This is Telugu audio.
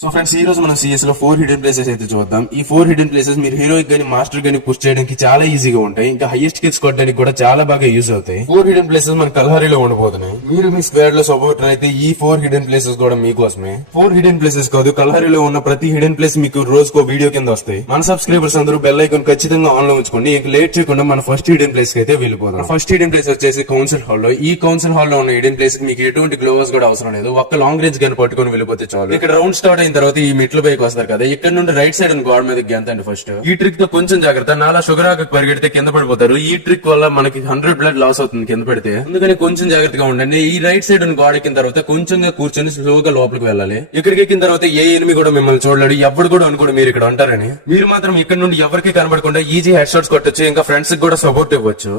సో ఫ్రెండ్స్, ఈ రోజు మనం సిఎస్ లో 4 హిడెన్ ప్లేసెస్ అయితే చూద్దాం. ఈ 4 హిడెన్ ప్లేసెస్ మీరు హీరోయిక్ గానీ మాస్టర్ గానీ పుష్ చేయడానికి చాలా ఈజీగా ఉంటాయి. ఇంకా హైయెస్ట్ కిల్స్ కొట్టడానికి కూడా చాలా బాగా యూజ్ అవుతాయి. 4 హిడెన్ ప్లేసెస్ మన కల్హారీలో ఉండబోతున్నాయి. మీరు మీ స్క్వాడ్ లో సపోర్టర్ అయితే ఈ 4 హిడెన్ ప్లేసెస్ కూడా మీకోసమే. 4 హిడెన్ ప్లేసెస్ కాదు, కల్హారీలో ఉన్న ప్రతి హిడెన్ ప్లేస్ మీకు రోజుకో వీడియో కింద వస్తాయి. మన సబ్స్క్రైబర్స్ అందరూ బెల్ ఐకాన్ ఖచ్చితంగా ఆన్ లో ఉంచుకోండి. ఇంకా లేట్ చేయకుండా మన ఫస్ట్ హిడెన్ ప్లేస్ కి అయితే వెళ్ళిపోతాం. ఫస్ట్ హిడెన్ ప్లేస్ వచ్చేసి కౌన్సిల్ హాల్ లో. ఈ కౌన్సిల్ హాల్ లో ఉన్న హిడెన్ ప్లేస్ కి మీకు ఎటువంటి గ్లోవర్స్ కూడా అవసరం లేదు. ఒక్క లాంగ్ రేంజ్ గన్ పట్టుకొని వెళ్ళిపోతే చాలు. ఇక్కడ రౌండ్ స్టార్ట్ అయిన తర్వాత ఈ మెట్లు పైకి వస్తారు కదా, ఇక్కడ నుండి రైట్ సైడ్ గోడ మీద గెంతండి ఫస్ట్. ఈ ట్రిక్ తో కొంచెం జాగ్రత్త, నాలా షుగర్ ఆకు పరిగెడితే కింద పడిపోతారు. ఈ ట్రిక్ వల్ల మనకి 100 బ్లడ్ లాస్ అవుతుంది కింద పడితే, అందుకని కొంచెం జాగ్రత్తగా ఉండండి. ఈ రైట్ సైడ్ గోడ ఎక్కిన తర్వాత కొంచెంగా కూర్చొని స్లోగా లోపలికి వెళ్ళాలి. ఇక్కడికి ఎక్కిన తర్వాత ఏ ఎనిమి కూడా మిమ్మల్ని చూడలేడు, ఎవరు కూడా అనుకోడు మీరు ఇక్కడ ఉంటారని. మీరు మాత్రం ఇక్కడ నుండి ఎవరికి కనబడకుండా ఈజీ హెడ్ షాట్స్ కొట్టొచ్చు, ఇంకా ఫ్రెండ్స్ కి కూడా సపోర్ట్ ఇవ్వచ్చు.